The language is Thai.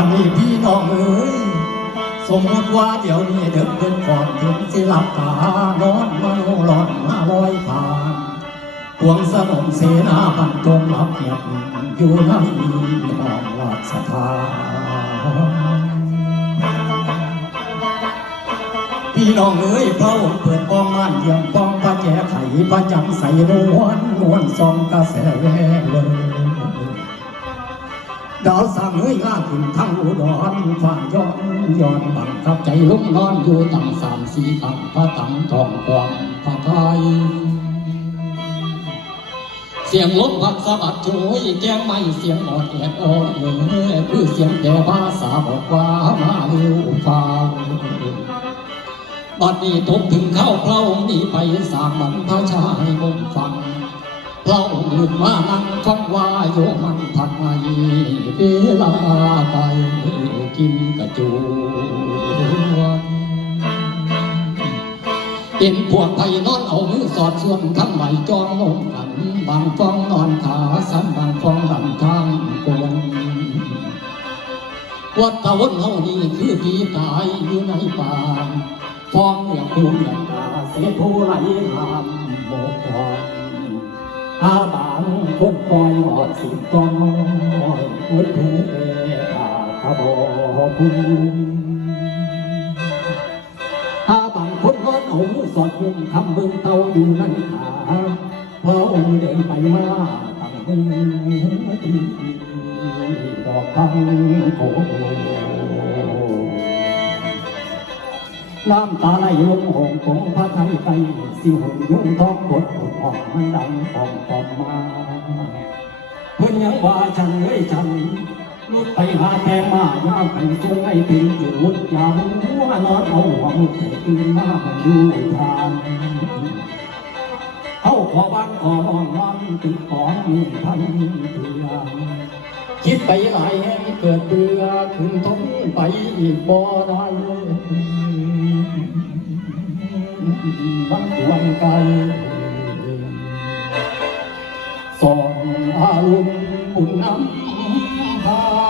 อันนี้พี่น้องเอ้ยสมมติว่าเดี๋ยวนี้เด็กเดินก่อนถึงสิหลับตานอนมาโนหลอนมาลอยผ่านพวงสนมเสนาบันจงหลับเงียบอยู่ในห้องราชทานพี่น้องเอ้ยพระองค์เปิดป้องม่านเยี่ยมป้องพระแก้ไขพระจำใส่นวลนวลซองกระแสแวเลย ดาวสามเอ้ยล่าขึ้นทั้งอุดรฝ่าย้อนย้อนบังกับใจลุกนอนอยู่ตั้งสามสี่ตั้งพระตั้งทองกวางพระไทยเสียงลมพัดสะบัดโชยแก้งไม่เสียงออดแอดออดเอ๋ยคือเสียงแก่ภาษาบอกว่ามาเร็วฟ้าบัดนี้ตกถึงเข้าพระองค์นี้ไปสร้างมันพระชาให้มุมฟัง พระองค์ลุกมานั่งฟังว่าโยมันผัดมายีเวลาไปกินกระจูนเป็นพวกไผ่นอนเอามือสอดส่วนทั้งไหวจองลงหัน บางฟองนอนขาสันบางฟองดันทางกวนวัดตะวันเฮานี่คือผีตายอยู่ในป่าฟองเหลืองคูเหลือตาเสียผู้ไหลทำโบกทอง อาบานคนปล่อยหอดสิจอมอุดเทอาขบคุณอาบานคนร้อนเอามือสอดมุมคำเบิ่งเตาอยู่ในขาพระองค์เดินไปมาตั้งมือตีดอกคำโคน้ำตาไหลลงหงของพระไทยไปสิหงยุ่งท้องบท ออกมันดังปองปองมาเพื่อนยังว่าฉันเอ้ยฉันลุกไปหาแพงมาย่างไปจงให้ถึงอยู่มุดยามหัวนอนเอาหัวมุดให้ตื่นมาอยู่ทางเอาขอบ้านขอร้องวันติดของมีพันเถื่อคิดไปหลายแห่งเกิดเบื่อขึ้นท้องไปอีกบ่ได้มันหวนไกลส năm ba